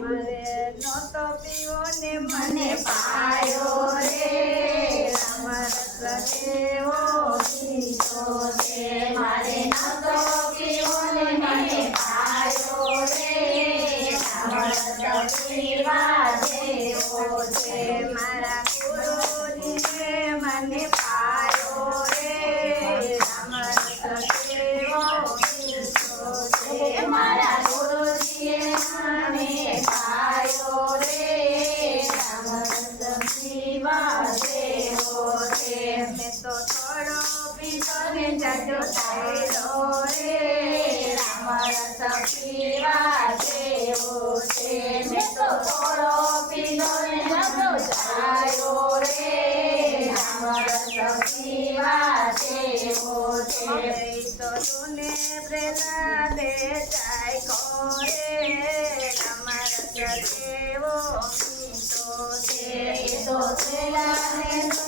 મારે નહોતો પીવો મને પાયો રે રમત દેવો પીતો રે. જજો તારેલો રે રામ રસ પીવા દેવો છે મેં તો થોડો પીધો ને જજો ચાયો રે રામ રસ પીવા દેવો છે તો તુને પ્રેલા દે જાય કોરે રામ રસ દેવો તો છે તો પ્રેલા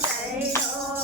I don't know.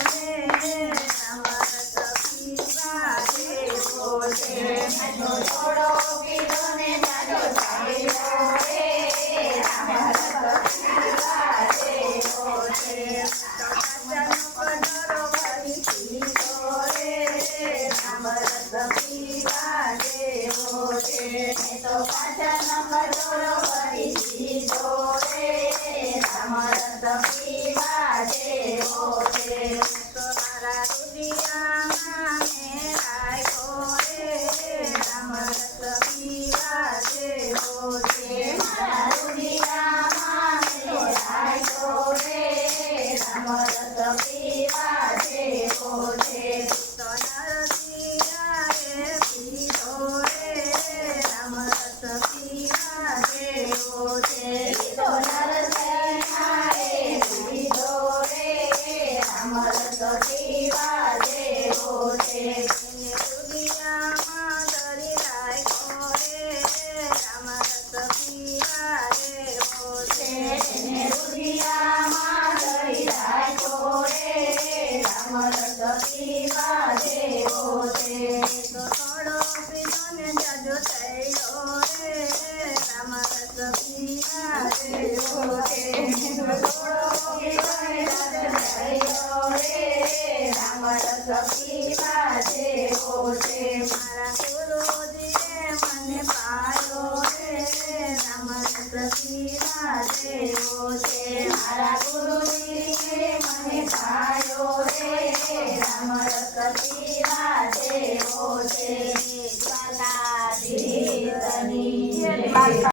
સખી પાસે ઓ છે મા